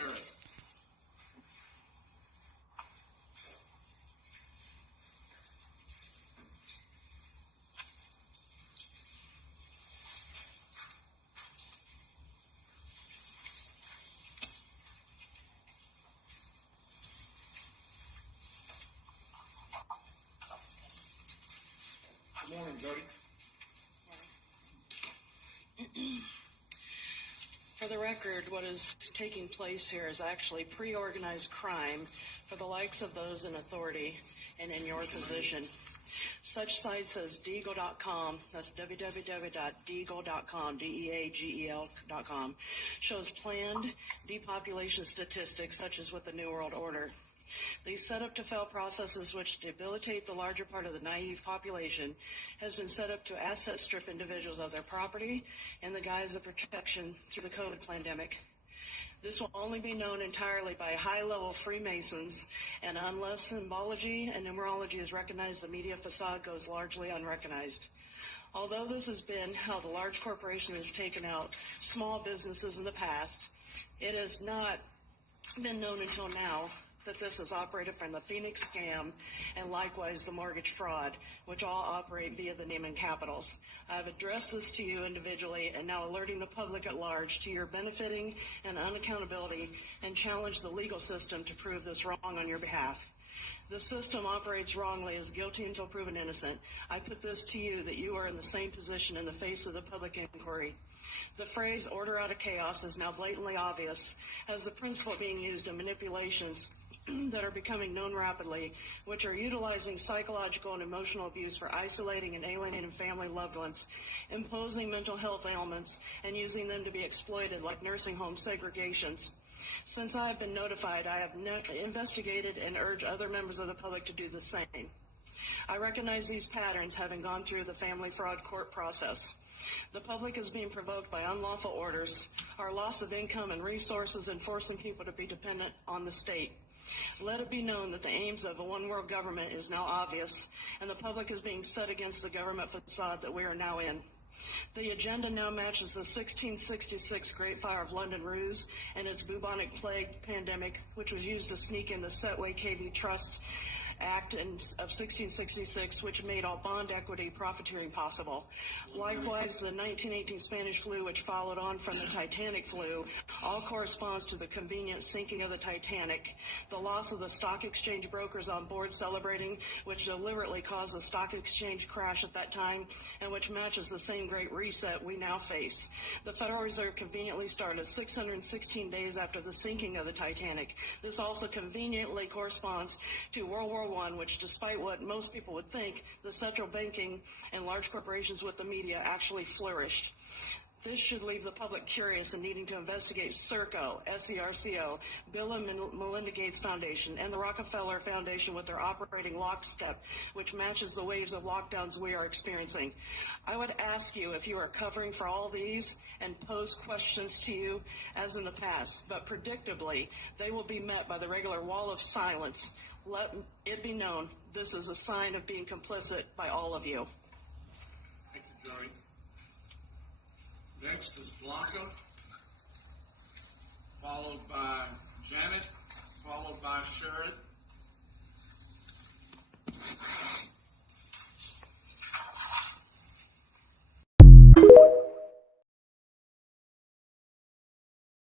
Sherrod. Good morning, Jody. For the record, what is taking place here is actually pre-organized crime for the likes of those in authority and in your position. Such sites as Deagle.com, that's www.deagle.com, DEAGEL.com, shows planned depopulation statistics such as with the New World Order. These set-up-to-fail processes which debilitate the larger part of the naive population has been set up to asset strip individuals of their property in the guise of protection through the COVID pandemic. This will only be known entirely by high-level Freemasons, and unless symbology and numerology is recognized, the media facade goes largely unrecognized. Although this has been how the large corporations have taken out small businesses in the past, it has not been known until now that this is operated from the Phoenix scam and likewise the mortgage fraud, which all operate via the Neiman Capitals. I've addressed this to you individually and now alerting the public at large to your benefiting and unaccountability and challenge the legal system to prove this wrong on your behalf. The system operates wrongly, is guilty until proven innocent. I put this to you that you are in the same position in the face of the public inquiry. The phrase order out of chaos is now blatantly obvious as the principle being used in manipulations that are becoming known rapidly, which are utilizing psychological and emotional abuse for isolating and alienating family loved ones, imposing mental health ailments, and using them to be exploited like nursing home segregations. Since I have been notified, I have investigated and urge other members of the public to do the same. I recognize these patterns having gone through the family fraud court process. The public is being provoked by unlawful orders, our loss of income and resources, and forcing people to be dependent on the state. Let it be known that the aims of a one-world government is now obvious, and the public is being set against the government facade that we are now in. The agenda now matches the 1666 Great Fire of London ruse and its bubonic plague pandemic, which was used to sneak in the Setway KV Trust Act of 1666, which made all bond equity profiteering possible. Likewise, the 1918 Spanish flu, which followed on from the Titanic flu, all corresponds to the convenient sinking of the Titanic, the loss of the stock exchange brokers on board celebrating, which deliberately caused the stock exchange crash at that time, and which matches the same great reset we now face. The Federal Reserve conveniently started 616 days after the sinking of the Titanic. This also conveniently corresponds to World War I, which, despite what most people would think, the central banking and large corporations with the media actually flourished. This should leave the public curious and needing to investigate CERCO, SERCO, Bill and Melinda Gates Foundation, and the Rockefeller Foundation with their operating lockstep, which matches the waves of lockdowns we are experiencing. I would ask you if you are covering for all these and pose questions to you as in the past, but predictably, they will be met by the regular wall of silence. Let it be known this is a sign of being complicit by all of you. Thank you, Jody. Next is Blanca, followed by Janet, followed by Sherrod,